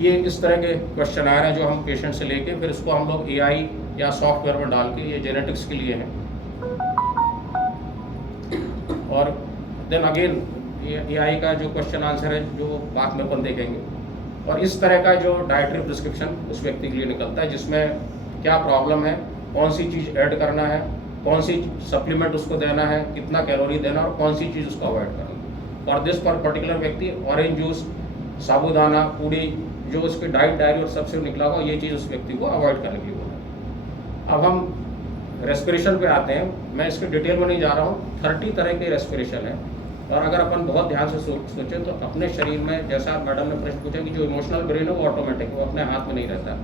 ये इस तरह के क्वेश्चन आ रहे हैं जो हम पेशेंट से लेके फिर इसको हम लोग AI या सॉफ्टवेयर में डाल के, ये जेनेटिक्स के लिए है। और देन अगेन AI का जो क्वेश्चन आंसर है जो बाद में अपन देखेंगे। और इस तरह का जो डाइटरी प्रिस्क्रिप्शन उस व्यक्ति के लिए निकलता है, जिसमें क्या प्रॉब्लम है, कौन सी चीज़ ऐड करना है, कौन सी सप्लीमेंट उसको देना है, कितना कैलोरी देना और कौन सी चीज़ उसको अवॉइड करना। और दिस पर पर्टिकुलर व्यक्ति ऑरेंज जूस, साबूदाना, पूड़ी, जो उसकी डाइट डायरी और सबसे निकला होगा, ये चीज़ उस व्यक्ति को अवॉइड करने के लिए बोला। अब हम रेस्पिरेशन पे आते हैं। मैं इसके डिटेल में नहीं जा रहा हूँ। 30 तरह के रेस्पिरेशन है, और अगर अपन बहुत ध्यान से सोचें तो अपने शरीर में, जैसा मैडम ने प्रश्न पूछा कि जो इमोशनल ब्रेन है वो ऑटोमेटिक, वो अपने हाथ में नहीं रहता।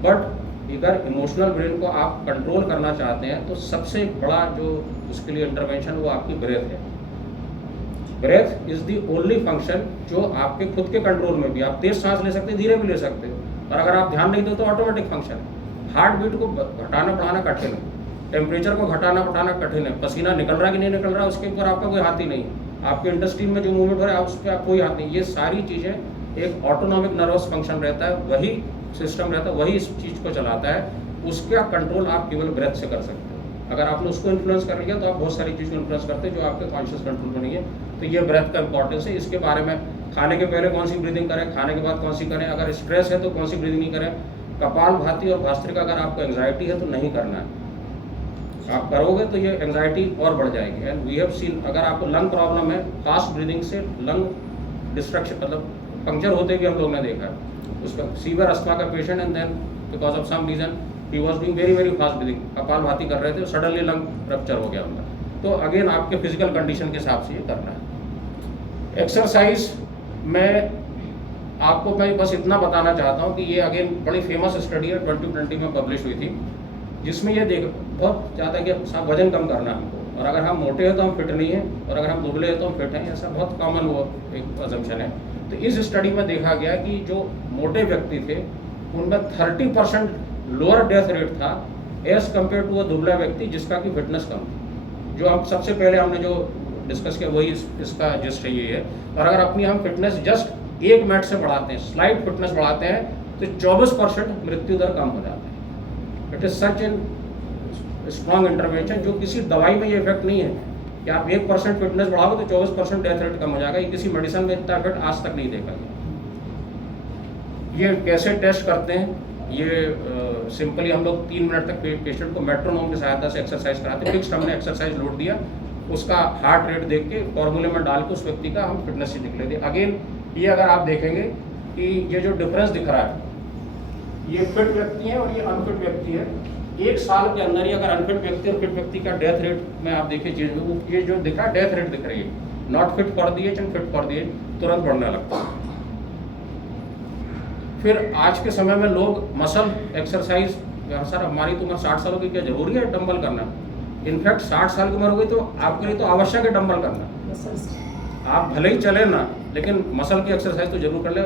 बट अगर इमोशनल ब्रेन को आप कंट्रोल करना चाहते हैं तो सबसे बड़ा जो उसके लिए इंटरवेंशन वो आपकी ब्रेथ है। Breath is the only function जो आपके खुद के कंट्रोल में भी, आप तेज सांस ले सकते हैं, धीरे भी ले सकते हो, और अगर आप ध्यान नहीं दो तो ऑटोमेटिक फंक्शन है। हार्ट बीट को घटाना बढ़ाना कठिन है, टेम्परेचर को घटाना बढ़ाना कठिन है, पसीना निकल रहा है कि नहीं निकल रहा है उसके ऊपर आपका कोई हाथ ही नहीं है, आपके इंटेस्टाइन में जो मूवमेंट हो रहा है उस पर कोई हाथ नहीं। ये सारी चीज़ें एक ऑटोनॉमिक नर्वस फंक्शन रहता है, वही सिस्टम रहता है, वही इस चीज़ को चलाता है। उसका कंट्रोल आप केवल ब्रेथ से कर सकते हो। अगर आपने उसको इन्फ्लुएंस कर लिया तो आप बहुत सारी चीज़ को इन्फ्लुएंस करते हैं जो आपके कॉन्शियस कंट्रोल में नहीं है। तो ये ब्रेथ का इंपॉर्टेंस है। इसके बारे में खाने के पहले कौन सी ब्रीदिंग करें, खाने के बाद कौन सी करें, अगर स्ट्रेस है तो कौन सी ब्रीदिंग नहीं करें, कपालभाति और भस्त्रिका अगर आपको एंग्जाइटी है तो नहीं करना है। आप करोगे तो ये एंग्जाइटी और बढ़ जाएगी। एंड वी हैव सीन, अगर आपको लंग प्रॉब्लम है, फास्ट ब्रीदिंग से लंग डिस्ट्रक्शन, मतलब पंक्चर होते भी हम लोग ने देखा है। उसका सीवियर अस्थमा का patient, and then because of some reason he was doing very fast breathing, kapalbhati कर रहे थे, सडनली लंग रप्चर हो गया उनका। तो अगेन आपके फिजिकल कंडीशन के हिसाब से ये करना है। एक्सरसाइज में आपको मैं बस इतना बताना चाहता हूँ कि ये अगेन बड़ी फेमस स्टडी है, 2020 में पब्लिश हुई थी, जिसमें ये देख बहुत ज़्यादा कि साहब वजन कम करना है हमको, और अगर हम मोटे हैं तो हम फिट नहीं हैं, और अगर हम दुबले हैं तो हम फिट हैं, ऐसा बहुत कॉमन वो एक अजम्पशन है। तो इस स्टडी में देखा गया कि जो मोटे व्यक्ति थे उनमें 30% लोअर डेथ रेट था एज कम्पेयर टू अ दुबला व्यक्ति जिसका कि फिटनेस कम थी। जो हम सबसे पहले हमने जो डिस्कस किया वही इसका जस्ट ये है। और अगर अपनी हम फिटनेस जस्ट 1 मिनट से बढ़ाते हैं, स्लाइट फिटनेस बढ़ाते हैं, तो 24% मृत्यु दर कम हो जाता है। It is such an strong intervention, जो किसी दवाई में ये इफेक्ट नहीं है कि आप 1% फिटनेस बढ़ाओगे तो 24% डेथ रेट कम हो जाएगा। ये किसी मेडिसिन में इतना इफेक्ट आज तक नहीं देखा गया। ये कैसे टेस्ट करते हैं, ये सिंपली हम लोग 3 मिनट तक पेशेंट को मेट्रोनोम की सहायता से एक्सरसाइज कराते हैं। फिक्स्ड हमने एक्सरसाइज लोड दिया, उसका हार्ट रेट देख के फॉर्मूले में डाल के उस व्यक्ति का हम फिटनेस से निकले थे। अगेन ये अगर आप देखेंगे कि ये जो डिफरेंस दिख रहा है, ये फिट व्यक्ति है और ये अनफिट व्यक्ति है। 1 साल के अंदर ही अगर अनफिट व्यक्ति और फिट व्यक्ति का डेथ रेट में आप देखिए चेंज, ये जो दिख रहा है डेथ रेट दिख रही है, not fit for the age and fit for the age, तुरंत बढ़ने लगता है। फिर आज के समय में लोग मसल एक्सरसाइज, सर हमारी तो उम्र 60 सालों की, क्या जरूरी है डंबल करना? इनफैक्ट 60 साल की उम्र हो गई तो आपके लिए तो आवश्यक है डंबल करना। आप भले ही चले ना, लेकिन मसल की एक्सरसाइज तो जरूर कर ले।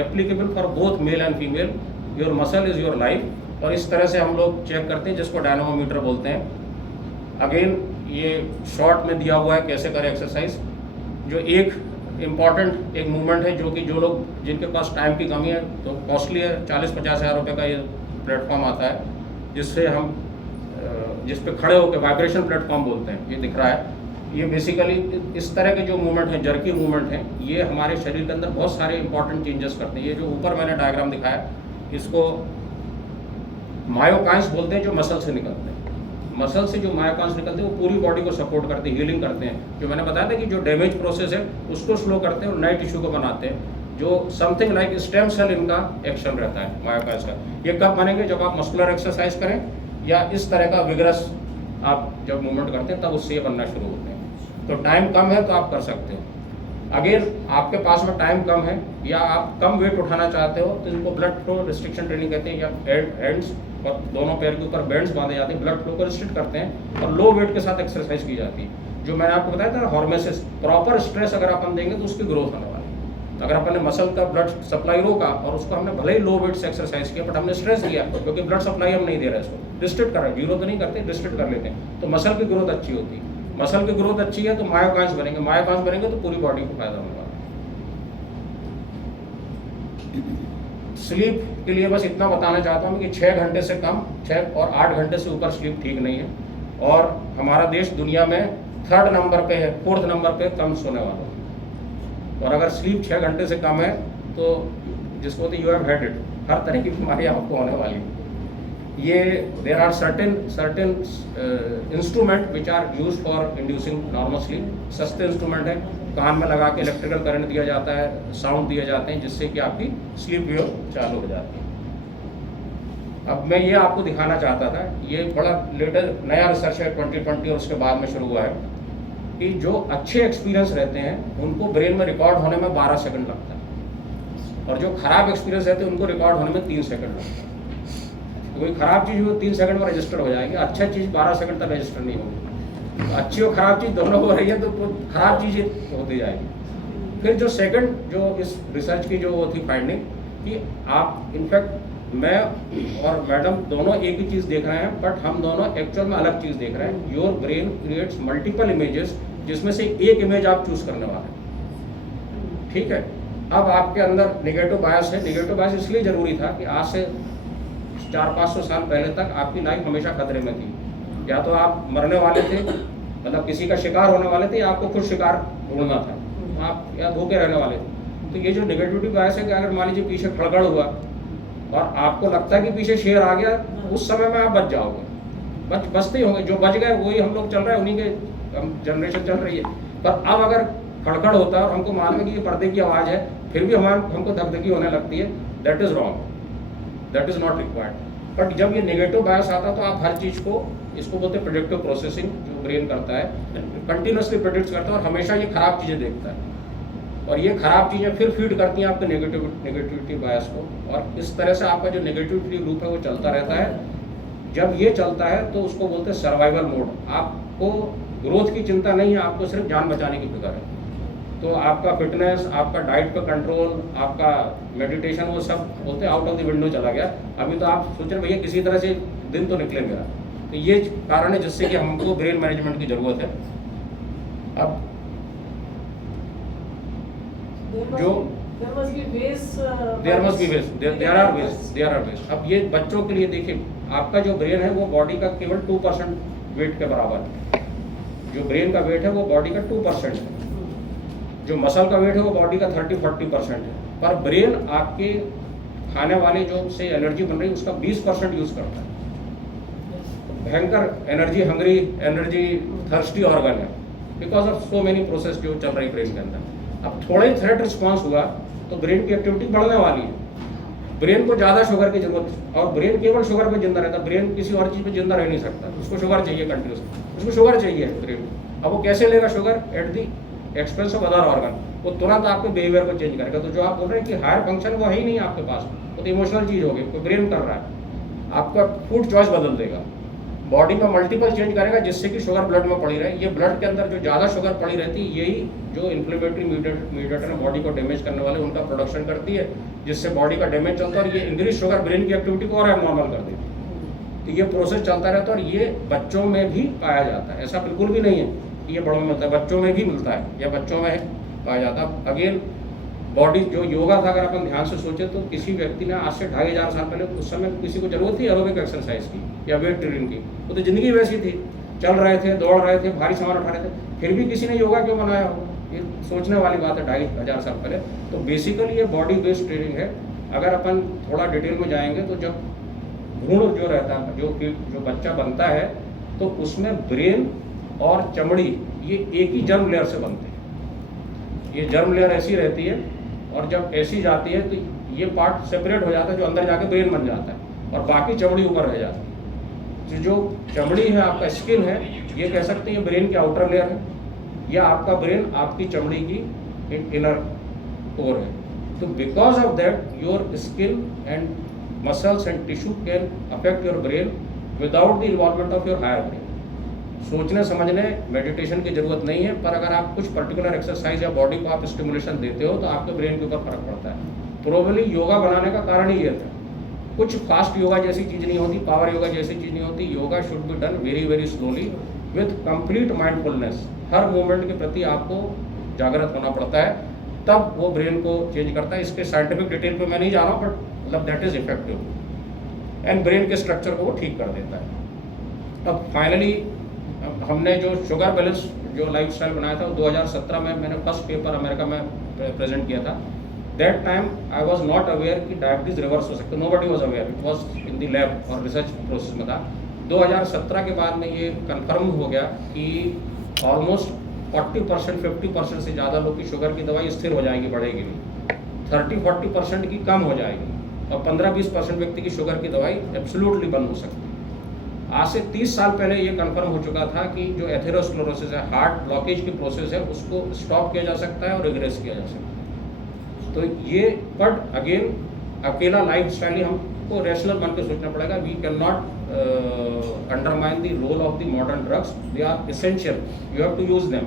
Applicable for both male and female. Your muscle is your life, और इस तरह से हम लोग चेक करते हैं, जिसको डायनामोमीटर बोलते हैं। अगेन ये शॉर्ट में दिया हुआ है कैसे करें एक्सरसाइज। जो एक इम्पॉर्टेंट एक मूवमेंट है, जो कि जो लोग जिनके पास टाइम की कमी है तो कॉस्टली है, 40-50 हज़ार रुपये का ये प्लेटफॉर्म आता है, जिससे हम जिस पे खड़े होकर वाइब्रेशन प्लेटफॉर्म बोलते हैं, ये दिख रहा है। ये बेसिकली इस तरह के जो मूवमेंट हैं, जर्की मूवमेंट हैं, ये हमारे शरीर के अंदर बहुत सारे इंपॉर्टेंट चेंजेस करते हैं। ये जो ऊपर मैंने डायग्राम दिखाया, इसको मायोकाइंस बोलते हैं, जो मसल से निकलते हैं। मसल से जो मायोकाइंस निकलते हैं वो पूरी बॉडी को सपोर्ट करते हैं, हीलिंग करते हैं। जो मैंने बताया था कि जो डैमेज प्रोसेस है उसको स्लो करते हैं और नए टिश्यू को बनाते हैं। जो समथिंग लाइक स्टेम सेल इनका एक्शन रहता है मायोकाइंस का। ये कब बनेंगे? जब आप मस्कुलर एक्सरसाइज करें या इस तरह का विगरस आप जब मूवमेंट करते हैं, तब उससे ये बनना शुरू होते हैं। तो टाइम कम है तो आप कर सकते हो। अगर आपके पास में टाइम कम है या आप कम वेट उठाना चाहते हो, तो इनको ब्लड फ्लो रिस्ट्रिक्शन ट्रेनिंग कहते हैं, या हैंड्स और दोनों पैर के ऊपर बैंड्स बांधे जाते हैं, ब्लड फ्लो को रिस्ट्रिक्ट करते हैं और लो वेट के साथ एक्सरसाइज की जाती है। जो मैंने आपको बताया था हॉर्मेसिस, प्रॉपर स्ट्रेस अगर अपन देंगे तो उसकी ग्रोथ होने वाली है। अगर अपन ने मसल का ब्लड सप्लाई रोका और उसको हमने भले ही लो वेट से एक्सरसाइज किया, बट हमने स्ट्रेस दिया क्योंकि ब्लड सप्लाई हम नहीं दे रहे, इसको रिस्ट्रिक्ट कर रहे हैं, जीरो तो नहीं करते, रिस्ट्रिक्ट कर लेते हैं, तो मसल की ग्रोथ अच्छी होती है। मसल की ग्रोथ अच्छी है तो मायोकाइंस बनेंगे, मायोकाइंस बनेंगे तो पूरी बॉडी को फायदा होगा। स्लीप के लिए बस इतना बताना चाहता हूँ कि 6 घंटे से कम, 6 और 8 घंटे से ऊपर स्लीप ठीक नहीं है। और हमारा देश दुनिया में 3rd नंबर पे है, 4th नंबर पे कम सोने वालों। और अगर स्लीप 6 घंटे से कम है तो जिसको बोलते यू हैव हैड इट, हर तरह की बीमारी आपको होने वाली है। ये there are certain instrument which are use for inducing normal sleep. सस्ते इंस्ट्रूमेंट है, कान में लगा के इलेक्ट्रिकल करंट दिया जाता है, साउंड दिए जाते हैं, जिससे कि आपकी स्लीप वेव चालू हो जाती है। अब मैं ये आपको दिखाना चाहता था, ये बड़ा लेटेस्ट नया रिसर्च है 2020 और उसके बाद में शुरू हुआ है, कि जो अच्छे एक्सपीरियंस रहते हैं उनको ब्रेन में रिकॉर्ड होने में 12 सेकंड लगता है, और जो खराब एक्सपीरियंस रहते हैं उनको रिकॉर्ड होने में 3 सेकंड लगता है। तो कोई खराब चीज़ वो 3 सेकंड में रजिस्टर हो जाएगी, अच्छा चीज़ 12 सेकंड तक रजिस्टर नहीं होगी। तो अच्छी और खराब चीज़ दोनों हो रही है तो खराब चीज़ होती जाएगी। फिर जो सेकंड जो इस रिसर्च की जो वो थी फाइंडिंग, कि आप इनफैक्ट मैं और मैडम दोनों एक ही चीज़ देख रहे हैं, बट हम दोनों एक्चुअल में अलग चीज़ देख रहे हैं। Your brain creates multiple images, जिसमें से एक इमेज आप चूज करने वाले हैं। ठीक है, अब आपके अंदर नेगेटिव बायस है। नेगेटिव बायस इसलिए ज़रूरी था कि आज से 400-500 साल पहले तक आपकी लाइफ हमेशा खतरे में थी। या तो आप मरने वाले थे, मतलब किसी का शिकार होने वाले थे, या आपको खुद शिकार ढूंढना था, आप या धोखे रहने वाले थे। तो ये जो नेगेटिविटी बायस है कि अगर मान लीजिए पीछे खड़गड़ हुआ और आपको लगता है कि पीछे शेर आ गया, उस समय में आप बच जाओगे, बचते ही होंगे। जो बच गए वही हम लोग चल रहे हैं, उन्हीं के जनरेशन चल रही है। पर अब अगर खड़खड़ होता है और हमको मालूम है कि ये पर्दे की आवाज़ है, फिर भी हमको धकधकी होने लगती है, that is wrong, that is not required. But जब ये नेगेटिव बायस आता है तो आप हर चीज़ को, इसको बोलते हैं प्रेडिक्टिव प्रोसेसिंग, जो ब्रेन करता है, कंटिन्यूसली प्रेडिक्ट करता है और हमेशा ये खराब चीज़ें देखता है, और ये खराब चीज़ें फिर फीड करती हैं आपके नेगेटिविटी बायस को, और इस तरह से आपका जो नेगेटिविटी लूप है वो चलता रहता है। जब ये चलता है तो उसको बोलते हैं सर्वाइवल मोड। आपको ग्रोथ की चिंता नहीं है, आपको सिर्फ जान बचाने की फिक्र है। तो आपका फिटनेस, आपका डाइट पर कंट्रोल, आपका मेडिटेशन, वो सब बोलते हैं आउट ऑफ द विंडो चला गया। अभी तो आप सोच रहे भैया किसी तरह से दिन तो निकले मेरा। तो ये कारण है जिससे कि हमको ब्रेन मैनेजमेंट की ज़रूरत है। अब जो there must be ways, there are ways. अब ये बच्चों के लिए देखिए, आपका जो ब्रेन है वो बॉडी का केवल 2% वेट के बराबर है। जो ब्रेन का वेट है वो बॉडी का 2% है। जो मसल का वेट है वो बॉडी का 30-40% है। पर ब्रेन आपके खाने वाले जो से एनर्जी बन रही है उसका 20% यूज़ करता है। भयंकर energy hungry, energy thirsty organ है, because of so many process जो चल रही ब्रेन के अंदर। अब थोड़े थ्रेट रिस्पॉन्स हुआ तो ब्रेन की एक्टिविटी बढ़ने वाली है। ब्रेन को ज़्यादा शुगर की जरूरत है, और ब्रेन केवल शुगर पे जिंदा रहता है। ब्रेन किसी और चीज़ पे जिंदा रह नहीं सकता, उसको शुगर चाहिए कंटिन्यूस, उसको शुगर चाहिए ब्रेन। अब वो कैसे लेगा sugar? At the expense of other organ. वो तुरंत आपके बिहेवियर को चेंज करेगा। तो जो आप बोल रहे हैं कि हायर फंक्शन वो है ही नहीं आपके पास, वो तो इमोशनल चीज़ होगी, कोई ब्रेन कर रहा है, आपका फूड चॉइस बदल देगा, बॉडी में मल्टीपल चेंज करेगा, जिससे कि शुगर ब्लड में पड़ी रहे। ये ब्लड के अंदर जो ज़्यादा शुगर पड़ी रहती है, यही जो इन्फ्लेमेटरी मीडिएटर है बॉडी को डैमेज करने वाले, उनका प्रोडक्शन करती है, जिससे बॉडी का डैमेज चलता है, और ये इंक्रीज शुगर ब्रेन की एक्टिविटी को और नॉर्मल कर देती है। तो ये प्रोसेस चलता रहता है और ये बच्चों में भी पाया जाता है। ऐसा बिल्कुल भी नहीं है कि ये बड़ों में मिलता है, बच्चों में भी मिलता है या बच्चों में पाया जाता है। अगेन बॉडी जो योगा था, अगर अपन ध्यान से सोचे तो किसी व्यक्ति ने आज से 2500 साल पहले, उस समय किसी को जरूरत थी एरोबिक एक्सरसाइज की या वेट ट्रेनिंग की, वो तो ज़िंदगी वैसी थी, चल रहे थे, दौड़ रहे थे, भारी सामान उठा रहे थे, फिर भी किसी ने योगा क्यों बनाया हो, ये सोचने वाली बात है 2500 साल पहले। तो बेसिकली ये बॉडी बेस्ड ट्रेनिंग है। अगर अपन थोड़ा डिटेल में जाएंगे तो जब भ्रूण जो रहता है, जो बच्चा बनता है, तो उसमें ब्रेन और चमड़ी ये एक ही जर्म लेयर से बनते हैं। ये जर्म लेयर ऐसी रहती है और जब ऐसी जाती है तो ये पार्ट सेपरेट हो जाता है, जो अंदर जाके ब्रेन बन जाता है और बाकी चमड़ी ऊपर रह जाती है। जो चमड़ी है, आपका स्किन है, ये कह सकते हैं ये ब्रेन की आउटर लेयर है, या आपका ब्रेन आपकी चमड़ी की एक इनर कोर है। तो because of that your skin and muscles and tissue can affect your brain without the involvement of your higher brain. सोचने समझने मेडिटेशन की जरूरत नहीं है, पर अगर आप कुछ पर्टिकुलर एक्सरसाइज या बॉडी को आप स्टिमुलेशन देते हो तो आपके ब्रेन के ऊपर फर्क पड़ता है। प्रोबेबली योगा बनाने का कारण ही ये था। कुछ फास्ट योगा जैसी चीज़ नहीं होती, पावर योगा जैसी चीज़ नहीं होती। Yoga should be done very very slowly with complete mindfulness. Her movement के प्रति आपको जागृत होना पड़ता है, तब वो ब्रेन को चेंज करता है। इसके साइंटिफिक डिटेल पे मैं नहीं जा रहा हूँ, बट मतलब that is effective and brain के स्ट्रक्चर को वो ठीक कर देता है। अब फाइनली हमने जो शुगर बैलेंस जो लाइफस्टाइल बनाया था, वो 2017 में मैंने फर्स्ट पेपर अमेरिका में प्रेजेंट किया था। That time I was not aware कि डायबिटीज रिवर्स हो सकते, nobody was aware, it was in the lab और रिसर्च प्रोसेस में था। 2017 के बाद में ये कन्फर्म हो गया कि ऑलमोस्ट 40% 50% से ज़्यादा लोग की शुगर की दवाई स्थिर हो जाएगी, बढ़ेगी नहीं। 30-40% की कम हो जाएगी और 15-20% व्यक्ति की शुगर की दवाई एब्सोल्युटली बंद हो सकती है। आज से 30 साल पहले ये कंफर्म हो चुका था कि जो एथेरोस्क्लेरोसिस है, हार्ट ब्लॉकेज की प्रोसेस है, उसको स्टॉप किया जा सकता है और रिग्रेस किया जा सकता है। तो ये बट अगेन अकेला लाइफ स्टाइल ही हमको रैशनल बन के सोचना पड़ेगा। We can not undermine the role of the modern drugs, they are essential, you have to use them.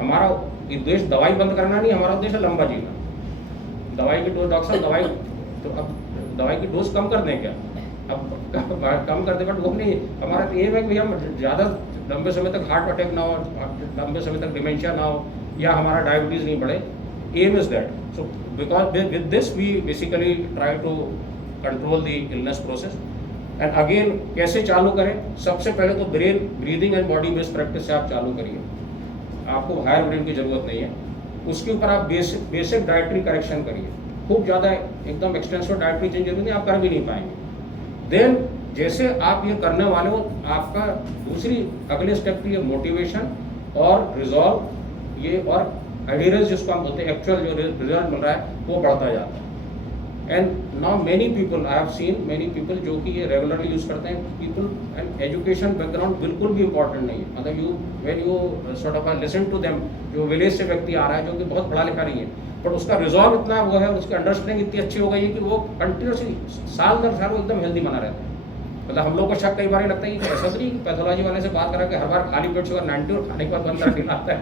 हमारा उद्देश्य दवाई बंद करना नहीं, हमारा उद्देश्य लंबा जीना। दवाई की डोज, डॉक्टर साहब दवाई, तो अब दवाई की डोज कम कर दें क्या? अब कम कर दे, बट वो नहीं। हमारा तो एम है कि हम ज़्यादा लंबे समय तक हार्ट अटैक ना हो, लंबे समय तक डिमेंशिया ना हो, या हमारा डायबिटीज़ नहीं बढ़े। Aim is that. So because with this we basically try to control the illness process. And again कैसे चालू करें? सबसे पहले तो brain breathing and body based practice से आप चालू करिए। आपको हायर ब्रेन की ज़रूरत नहीं है। उसके ऊपर आप बेसिक डाइटरी करेक्शन करिए। खूब ज़्यादा एकदम एक्सटेंसिव डाइटरी चेंज नहीं, आप कर भी नहीं पाएंगे। देन जैसे आप ये करने वाले हो, आपका दूसरी अगले स्टेप की मोटिवेशन और रिजॉल्व ये और एडिरेंस जिसको हम बोलते हैं, एक्चुअल जो रिजल्ट मिल रहा है वो बढ़ता जाता है। And now many people, I have seen many people जो कि ये रेगुलरली यूज़ करते हैं। पीपल एंड एजुकेशन बैकग्राउंड बिल्कुल भी इंपॉर्टेंट नहीं है। मतलब you when you sort of listen to them, जो विलेज से व्यक्ति आ रहा है, जो कि बहुत पढ़ा लिखा नहीं है, बट उसका रिजॉल्व इतना वो है, उसकी अंडरस्टैंडिंग इतनी अच्छी हो गई है कि वो कंटिन्यूसली साल दर साल वो एकदम हेल्दी बना रहता है। मतलब हम लोग को शक कई बार लगता है कि ऐसा तो नहीं, पैथोलॉजी वाले से बात करा के हर बार खाली पेट शुगर 90 और खाने के बाद 1 फील आता है।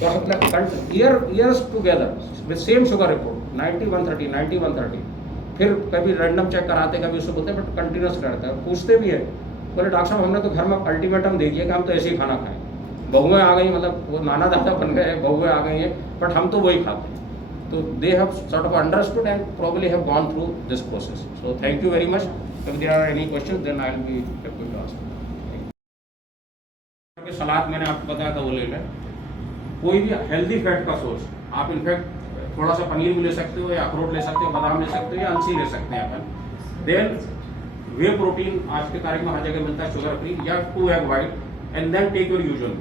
तो मतलब years together with same sugar report 90-130 90-130, फिर कभी रैंडम चेक कराते, कभी उसको बोलते हैं, बट कंटिन्यूस रहता है। पूछते भी है, बोले डॉक्टर साहब हमने तो घर में अल्टीमेटम दे दिया कि हम तो ऐसे ही खाना खाएं। बहुएँ आ गई, मतलब वो नाना दादा बन गए, बहुएँ आ गई हैं, बट हम तो वही खाते हैं। So they have sort of understood and probably have gone through this process. So thank you very much. If there are any questions, then I'll be happy to answer. सलाद मैंने आपको बताया था वो ले लें। कोई भी हेल्दी फैट का सोर्स, आप इनफैक्ट थोड़ा सा पनीर भी ले सकते हो, या अखरोट ले सकते हो, बादाम ले सकते हो, या अलसी ले सकते हैं अपन। देन वे प्रोटीन आज के तारीख में हर जगह मिलता है, शुगर फ्री, या 2 egg white, and then take your usual.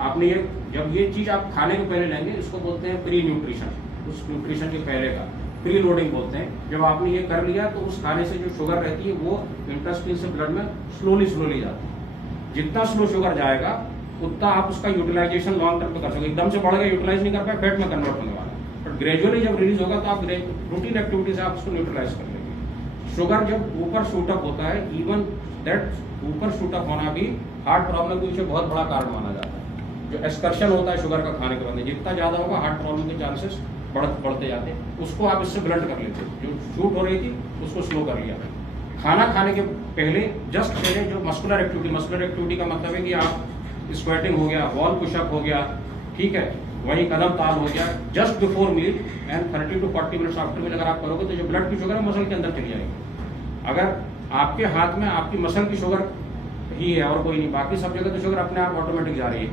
आपने ये जब ये चीज़ आप खाने को पहले लेंगे, इसको बोलते हैं प्री न्यूट्रिशन। उस न्यूट्रिशन के पहले का प्री लोडिंग बोलते हैं। जब आपने ये कर लिया तो उस खाने से जो शुगर रहती है वो इंटेस्टाइन से ब्लड में स्लोली जाती है। जितना स्लो शुगर जाएगा उतना आप उसका यूटिलाइजेशन लॉन्ग टर्म में कर सकते। एकदम से बढ़ गया, यूटिलाइज नहीं कर पाए, फैट में कन्वर्ट होने वाला है। बट ग्रेजुअली जब रिलीज होगा तो आप रूटीन एक्टिविटी से आप उसको न्यूट्रलाइज कर लेंगे। शुगर जब ऊपर शूटअप होता है, इवन दैट ऊपर शूटअप होना भी हार्ट प्रॉब्लम के पीछे बहुत बड़ा कारण माना जाता है। जो एक्सकर्शन होता है शुगर का खाने के बाद, जितना ज़्यादा होगा हार्ट प्रॉब्लम के चांसेस बढ़ते जाते हैं। उसको आप इससे ब्लंट कर लेते हो। जो शूट हो रही थी उसको स्लो कर लिया। खाना खाने के पहले जस्ट पहले जो मस्कुलर एक्टिविटी का मतलब है कि आप स्क्वेटिंग हो गया, वॉल पुशअप हो गया, ठीक है, वही कदम ताल हो गया, just before meal and 30 to 40 minutes after meal अगर आप करोगे तो जो ब्लड की शुगर है मसल के अंदर चली जाएगी। अगर आपके हाथ में आपकी मसल की शुगर ही है और कोई नहीं, बाकी सब जगह तो शुगर अपने आप ऑटोमेटिक जा रही है।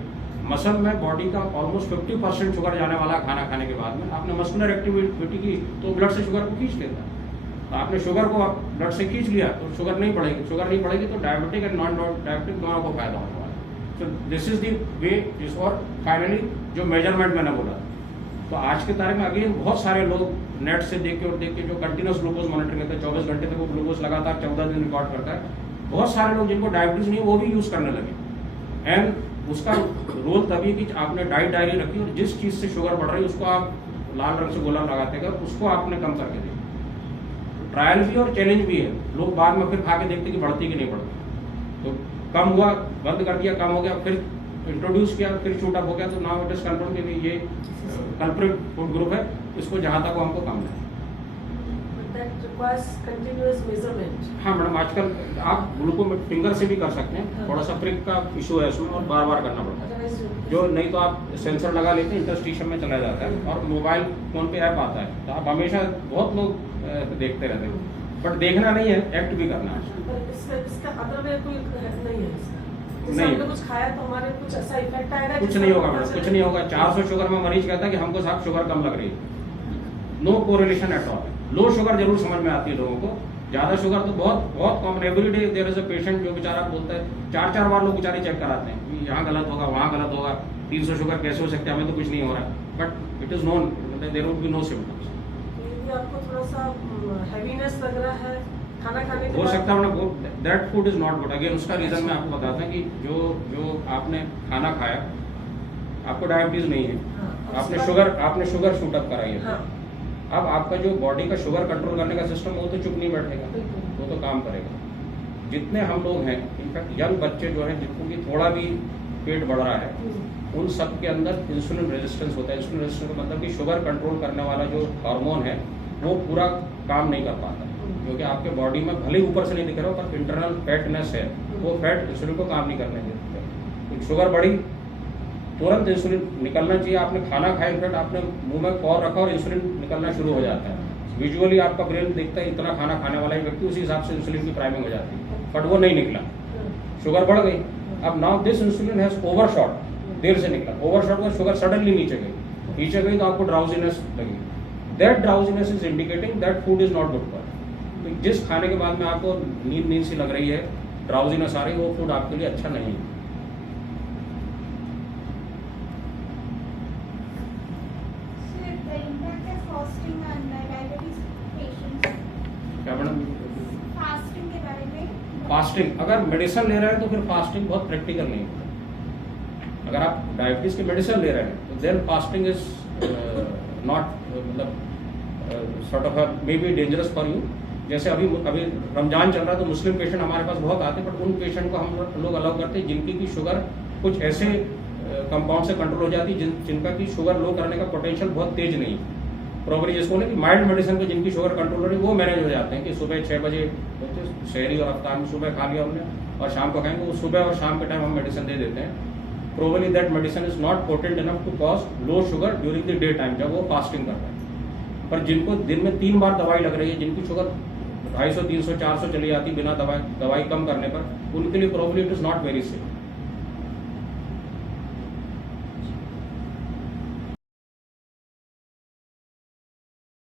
मसल में बॉडी का ऑलमोस्ट 50% शुगर जाने वाला खाना खाने के बाद में आपने मस्कुलर एक्टिविटी की तो ब्लड से शुगर को खींच लेता है। तो आपने शुगर को आप ब्लड से खींच लिया तो शुगर नहीं बढ़ेगी तो डायबिटिक एंड नॉन डायबिटिक दोनों को फायदा होने वाला है। तो this is the way is. और फाइनली जो मेजरमेंट मैंने बोला, तो आज के तारीख में अगेन बहुत सारे लोग नेट से देख के जो कंटिन्यूस ग्लूकोज मॉनिटरिंग करते हैं, 24 घंटे तक वो ग्लूकोज लगातार 14 दिन रिकॉर्ड करता है, बहुत सारे लोग जिनको डायबिटीज नहीं है वो भी यूज करने लगे। एंड उसका रोल तभी कि आपने डाइट डायरी रखी और जिस चीज से शुगर बढ़ रही है उसको आप लाल रंग से गोला लगाते गए, उसको आपने कम करके देखा। ट्रायल भी और चैलेंज भी है। लोग बाद में फिर खा के देखते कि बढ़ती कि नहीं बढ़ती। तो कम हुआ, बंद कर दिया, कम हो गया, फिर इंट्रोड्यूस किया, फिर शूट अप हो गया, तो नाउ इट इज कंफर्म कि ये कल्प्रिट फूड ग्रुप है, इसको जहाँ तक हमको कम है। हाँ मैडम, आजकल आप ग्लूकोमीटर फिंगर से भी कर सकते हैं, थोड़ा सा प्रिक का इशू है उसमें और बार बार करना पड़ता है। जो नहीं तो आप सेंसर लगा लेते हैं, इंटरस्टिशन में चला जाता है और मोबाइल फोन पे ऐप आता है, तो आप हमेशा बहुत लोग देखते रहते हैं, बट देखना नहीं है, एक्ट भी करना है। नहीं, कुछ खाया तो हमारे कुछ ऐसा इफेक्ट आएगा? कुछ नहीं होगा मैडम, कुछ नहीं होगा। 400 शुगर में मरीज कहता है कि हमको साहब शुगर कम लग रही है, no correlation at all. Low sugar जरूर समझ में आती है लोगों को, ज्यादा शुगर तो बहुत common. Every day there is a patient जो बेचारा बोलता है 4 बार लोग बेचारे चेक कराते हैं कि यहाँ गलत होगा, वहाँ गलत होगा, 300 शुगर कैसे हो सकते हैं, हमें तो कुछ नहीं हो रहा है, but it is known, there would be no symptoms. आपको थोड़ा सा हैवीनेस लग रहा है खाना खाने के हो बाद? सकता है that food is not good. Again उसका रीजन मैं आपको बताता हूँ कि जो आपने खाना खाया, आपको डायबिटीज नहीं है, आपने शुगर शूट अप कराई है। अब आपका जो बॉडी का शुगर कंट्रोल करने का सिस्टम वो तो चुप नहीं बैठेगा, वो तो काम करेगा। जितने हम लोग हैं, इनफैक्ट यंग बच्चे जो हैं जिनको कि थोड़ा भी पेट बढ़ रहा है, उन सब के अंदर इंसुलिन रेजिस्टेंस होता है। इंसुलिन रेजिस्टेंस का मतलब कि शुगर कंट्रोल करने वाला जो हार्मोन है वो पूरा काम नहीं कर पाता, क्योंकि आपके बॉडी में भले ही ऊपर से नहीं दिख रहा हो पर इंटरनल फैटनेस है, वो फैट इंसुलिन को काम नहीं करने देते। शुगर बढ़ी, तुरंत इंसुलिन निकलना चाहिए। आपने खाना खाया, इनफैक्ट आपने मुंह में कॉर रखा और इंसुलिन निकलना शुरू हो जाता है। विजुअली आपका ब्रेन देखता है इतना खाना खाने वाला है व्यक्ति, उसी हिसाब से इंसुलिन की प्राइमिंग हो जाती है, बट वो नहीं निकला, शुगर बढ़ गई। अब now this insulin has overshot, देर से निकला, ओवरशॉट में शुगर सडनली नीचे गई तो आपको ड्राउजीनेस लगी। That drowsiness is indicating that food is not good for. तो जिस खाने के बाद में आपको नींद सी लग रही है, ड्राउजीनेस आ रही है, वो फूड आपके लिए अच्छा नहीं है। क्या मैडम? फास्टिंग के बारे में। फास्टिंग, अगर मेडिसिन ले रहे हैं तो फिर फास्टिंग बहुत प्रैक्टिकल नहीं होता। अगर आप डायबिटीज की मेडिसिन ले रहे हैं तो देन फास्टिंग इज नॉट मतलब sort of may be dangerous for you. जैसे अभी रमजान चल रहा है तो मुस्लिम पेशेंट हमारे पास बहुत आते हैं, बट उन पेशेंट को हम लोग अलाउ करते हैं जिनकी की शुगर कुछ ऐसे कंपाउंड से कंट्रोल हो जाती है जिनका की शुगर लो करने का पोटेंशियल बहुत तेज नहीं है। प्रॉपर्ली जिसको कि माइल्ड मेडिसिन पे जिनकी शुगर कंट्रोल हो रही है वो मैनेज हो जाते हैं कि सुबह 6 बजे शहरी और अफ्तार में सुबह खा लिया हमने और शाम को खाएंगे, वो सुबह और शाम के टाइम हम मेडिसिन दे देते हैं। Probably that medicine is not potent enough to cause low sugar during the day time जब वो फास्टिंग कर रहे हैं। पर जिनको दिन में 3 बार दवाई लग रही है, जिनकी शुगर 250, 300, 400 चली जाती बिना दवाई कम करने पर, उनके लिए probably it is not very safe.